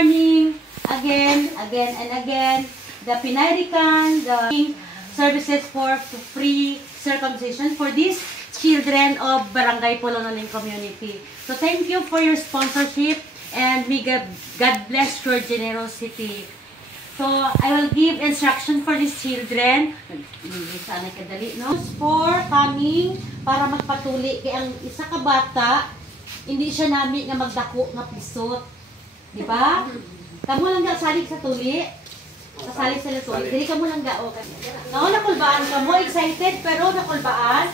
Morning, again and again, the Pinayrican, the services for free circumcision for these children of Barangay Polonoling community. So thank you for your sponsorship and may God bless your generosity. So I will give instruction for these children. Sana kadali, no? For coming para magpatuli kay ang isa ka bata, hindi siya nami nga magdako nga pisot. Di ba? Kamu lang ga salig sa tuli. Salig sa tuli. Dili ka mo lang ga o. No, nakulbaan ka mo, excited pero nakulbaan.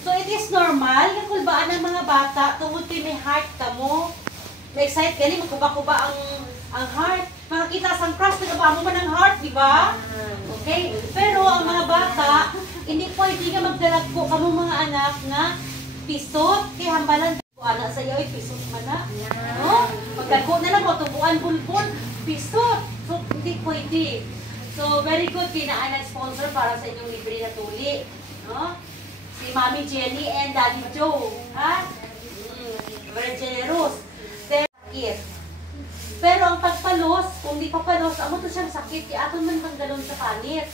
So it is normal nakulbaan ng mga bata tungod kay may heart ka mo. Na-excite gani magkuba-kuba ang heart. Makakita sang crush nagaba mo man ang heart, di ba? Okay? Pero ang mga bata, hindi pwede nga magdalagko kamo mga anak nga pisot kay hambalan anak sa iyo ay pisot man na. No? Pagdagko na lang mo tubuan bulbul, pisot. So hindi pwede. So very good kinaan sponsor para sa inyong libre na tuli, no? Si Mami Jenny and Daddy Joe, ha? Very generous. Sakit. Pero ang pagpalos, kung di papalos, amo to siyang sakit, aton man kang galon sa panit.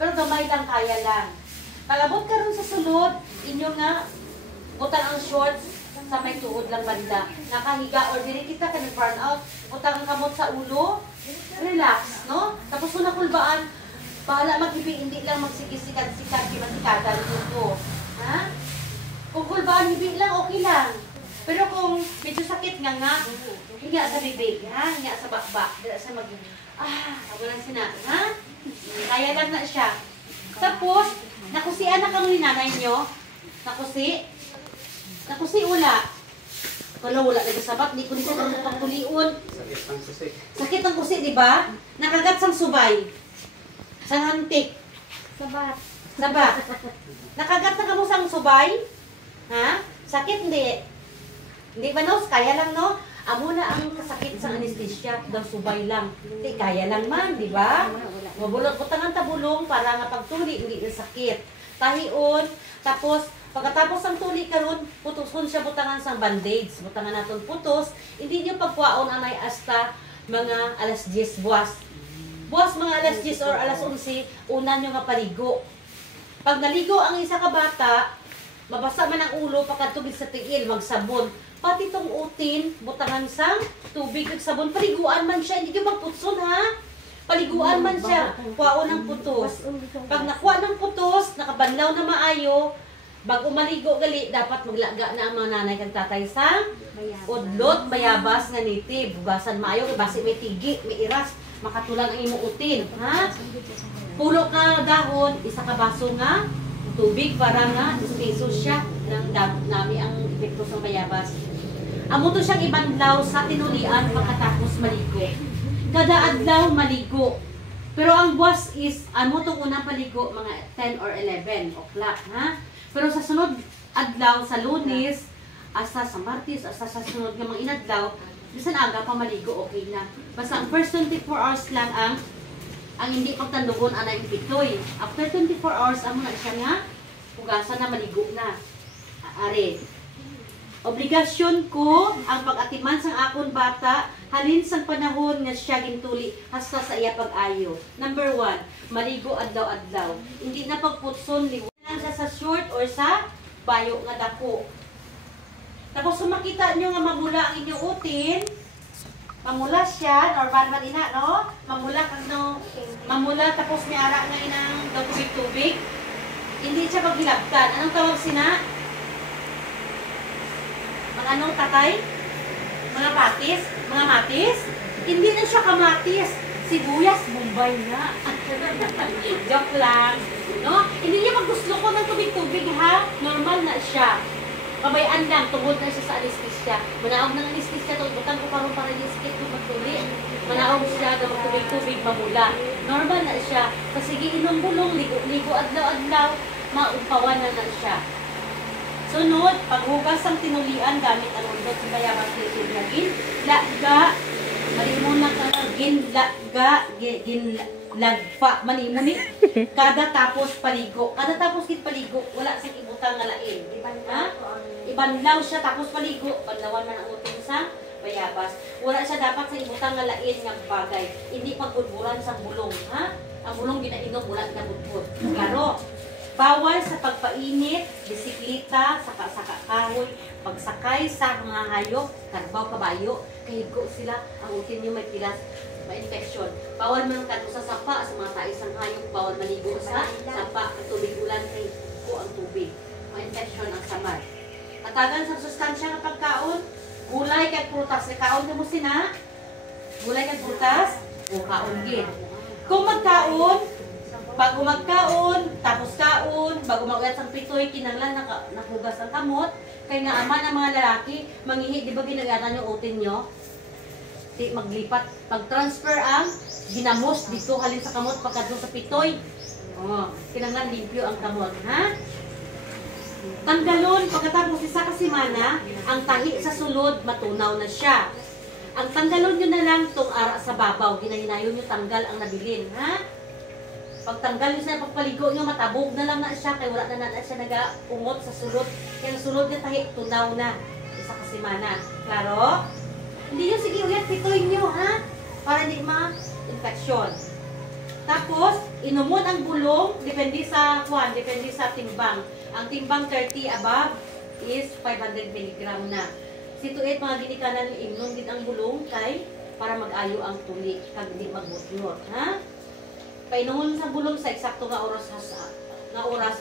Pero gamay lang, kaya lang. Pag-abot ka rin sa sulod, inyo nga, butang ang shorts sa may tuhod lang banda. Nakahiga or dili kita ka nag-burn out, butang ang kamot sa ulo, relax, no? Tapos kung nakulbaan, bahala mag-hibi, hindi lang magsikisikad-sikad, masikada dito. Ha? Kung kulbaan, hibi lang, okay lang. Pero kung medyo sakit nga, higa sa bibig, ha? Higa sa bakbak, dila sa walang sina, ha? Kaya lang na siya. Tapos, nakusian na kamo ni nanay nyo? Nakusi ula. Kalau wala nagasabat, di ko ni sa pagtuliun. Sakit ang kusi, di ba? Nakagat sang subay. Sang hantik. Sabat. Nakagat na kamo sang subay? Ha? Sakit hindi. Hindi ba no? Kaya lang no? Amo na ang kasakit sa anesthesia, daw subay lang. Hindi, kaya lang man, di ba? Mabulot ko tangan tabulong para nga pagtuli, hindi na sakit. Tahion, tapos pagkatapos ang tuli karon, putuson siya butangan sang bandage. Butangan naton putos, hindi niyo pagkuaon anay hasta mga alas 10 buwas. Buwas mga alas 10 or alas 11, una niyo nga paligo. Pag naligo ang isa ka bata, mabasa man ang ulo pagkatubig sa tiil, magsabon. Pati tong utin, butangan sang tubig ug sabon, paliguan man siya, hindi niyo magputson ha. Paliguan man siya, kuwaon ng putos. Pag nakuha ng putos, nakabanlaw na maayo, bago maligo gali, dapat maglaga na ang mga nanay kang tatay sa udlot, bayabas nga niti, bugasan maayo, basi may tigi, may iras, makatulang ang imong utin, ha? Pulo ka dahon, isa ka baso nga tubig para nga ispiso siya ng nami ang epekto sa bayabas. Amo to siyang ibanlaw sa tinulian pagkatapos maligo. Kada adlaw maligo. Pero ang buwas is, amo to unang paligo mga 10 or 11 o'clock, ha? Pero sa sunod adlaw, sa Lunes, asa sa Martes, asa sa sunod ng mga inadlaw, bisan aga pa maligo, okay na. Basta ang first 24 hours lang ang hindi pagtandugon anay pitoy. After 24 hours, amo na siya nga, hugasan na maligo na. Are. Obligasyon ko ang pag-atiman sang akon bata halin sang panahon nga siya gintuli hasta sa iya pag-ayo. Number 1, maligo adlaw-adlaw. Hindi na pagputson ligo sa short or sa bayo nga dako. Tapos kung makita nyo nga mamula ang inyong utin, mamula siya, normal man ina, no? Mamula tapos may ara nga inang tubig-tubig. Hindi siya maghilabtan. Anong tawag sina? Mga anong tatay? Mga patis? Mga matis? Hindi na siya kamatis. Sibuyas, Bombay na. Joke lang. No? Hindi niya maggusto ko ng tubig-tubig, ha? Normal na siya. Kabayaan lang, tungod na siya sa anesthesia. Manaog ng anesthesia, tubutan ko parang para yung skit kung magtuli. Manaog siya, daw tubig-tubig, mamula. Normal na siya. Kasi inom bulong, ligo adlaw-adlaw, maupawan na siya. Sunod, paghugas ang tinulian gamit ang undot sa bayabas liquid na ginlagga. Malimuna ka na ginlagpa. Malimuni. Kada tapos paligo. Kada tapos paligo, wala sa ibutang nga lain. Ha? Ibanlaw siya tapos paligo. Banlawan man ang utin sa bayabas. Wala siya dapat sa ibutang nga lain nga bagay. Hindi pagbuburan sa bulong, ha? Ang bulong ginainom, wala ginabudbud. Klaro. Bawal sa pagpainit, bisikleta, saka-saka kahoy, pagsakay sa mga hayop, karbaw, kabayo, kahigko sila, ang utin nyo may pilas, ma-infection. Bawal man kadto sa sapa, sa mga taisang hayop, bawal maligo sa sapa, ang tubig ulan kay ko ang tubig. Ma-infection ang samad. Atagan sa sustansya ng pagkaon, gulay kay prutas, kaon mo sina, gulay kay prutas, o kaon gid. Kung magkaon, bago magkaon, tapos kaon, bago mag-uyat sang pitoy, kinanglan nakugas ang kamot, kay nga ama ng mga lalaki, mangihi, di ba ginagatan yung utin nyo? Di maglipat, pag-transfer ang ginamos dito halin sa kamot, pagkadto sa pitoy. Kinanglan limpyo ang kamot, ha? Tanggalon, pagkatapos isa ka semana, ang tahi sa sulod, matunaw na siya. Ang tanggalon nyo na lang itong ara sa babaw, hinahinayon nyo tanggal ang nabilin, ha? Pagtanggal nyo siya, pagpaligo nyo, matabog na lang na siya, kaya wala na siya nag-ungot sa sulod. Kaya ang sulod niya tahi, tunaw na, isa ka semana. Klaro? Hindi nyo sige ulit, pitoy nyo, ha? Para hindi ma-infection. Tapos, inumon ang bulong, depende sa timbang. Ang timbang 30 above is 500 mg na. Situate mga ginikanan ni imnon din ang bulong kay para mag-ayo ang tuli kag di magbutnot, ha? Painuhon sa bulong sa eksakto nga oras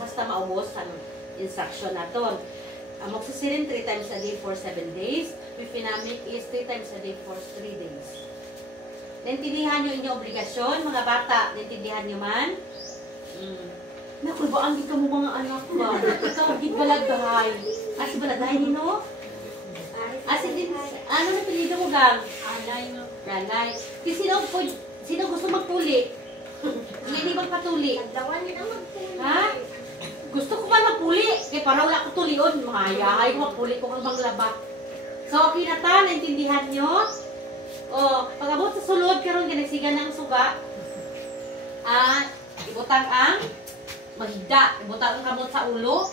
hasta maubos ang instruction naton. Amoxicillin 3 times a day for 7 days. Pipinamic is 3 times a day for 3 days. Naintindihan nyo inyong obligasyon, mga bata. Naintindihan nyo man? Naku, ba ang dito mo mga anak ba? Ikaw, gigbalagay. As balagay ni no? As din, ano na pilido mo gang? Ranay no. Ranay. Sino gusto magpuli? Hindi bang patuli? Nagdawan nila magpuli. Ha? Gusto ko ba magpuli? Kaya para wala ko tulion. Mahayahay ko magpuli ko kang laba. So, okay na ta? Naintindihan nyo? O, pag-abot sa sulod, karon ginagsigan ng suga. Ibutang ang mahigda. Ibutang ang kamot sa ulo.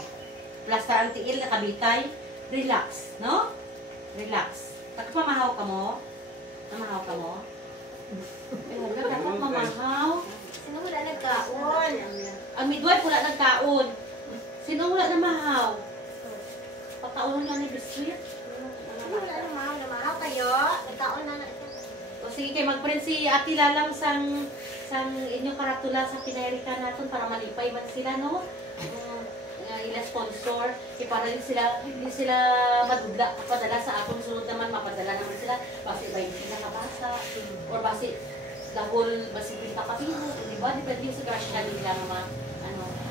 Plastar ang tiil na kabitay. Relax. No? Relax. Pamahaw ka mo? Mamahaw ka mo? Eh, huwag na dapat mamahaw. Sino wala nagkaon? Ang midwife wala nagkaon. Sino wala na mahaw? Pagkaon nga ni biskuit. Sino wala namahaw kayo? Nagkaon na na. O sige, kay mag-print si Ate Lalang sang inyong karatula sa pinairikan natin para malipay man sila, no? Ila sponsor, para hindi sila madugla padala sa akong sunod naman, mapadala naman sila basi 20 na kabasa or basi dahol basi 50 kapino, di ba? Depende sa grasya nila naman.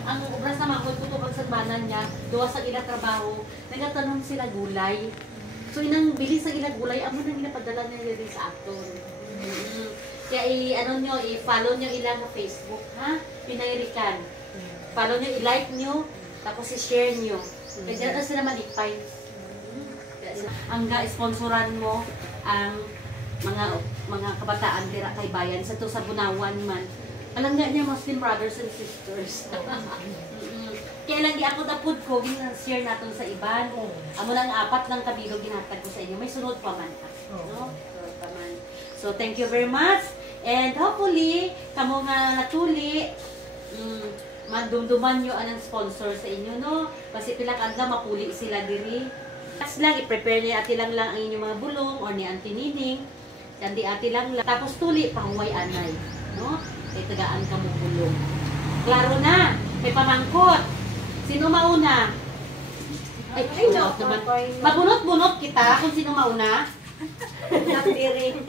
Ang obras naman kung tutupag sa banan niya, duwa sa ilang trabaho, nagtatanong sila gulay. So, inang bilis sa ilang gulay, amo nang inapadala nila rin sa aton. Kaya i-follow nyo ilang sa Facebook, ha? Pinairikan. Follow nyo, i-like nyo, tapos i-share nyo. Kaya dyan na sila malipay. Ang ga-sponsoran mo ang mga kabataan dira kay bayan sa to sa Bunawan man. Alam nga niya, Muslim brothers and sisters. Kaya lang di ako napod ko, ginashare natin sa iban. Amo lang 4 lang kabilo ginatag ko sa inyo. May sunod pa man. No? Sunod pa man. So, thank you very much. And hopefully, kamo nga natuli, madumduman nyo anang sponsor sa inyo, no? Kasi pila kadlaw mapuli sila diri. Tapos lang, i-prepare ni ate lang ang inyong mga bulong or ni Auntie Nining. Kandi ate lang. Tapos tuli, pahuway anay. No? Kaya tagaan ka mo bulong. Klaro na. May pamangkot. Sino mauna? Ay, naman. Mabunot-bunot kita kung sino mauna. Napiring.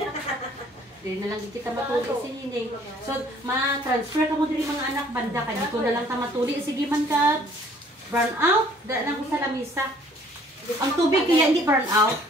Dili na lang kita matuli si Nining. So, ma-transfer ka mo diri mga anak banda. Kaya ko na lang ta matuli. Sige man ka. Burn out. Dahil lang ko sa lamisa. Ang tubig kaya hindi burn out.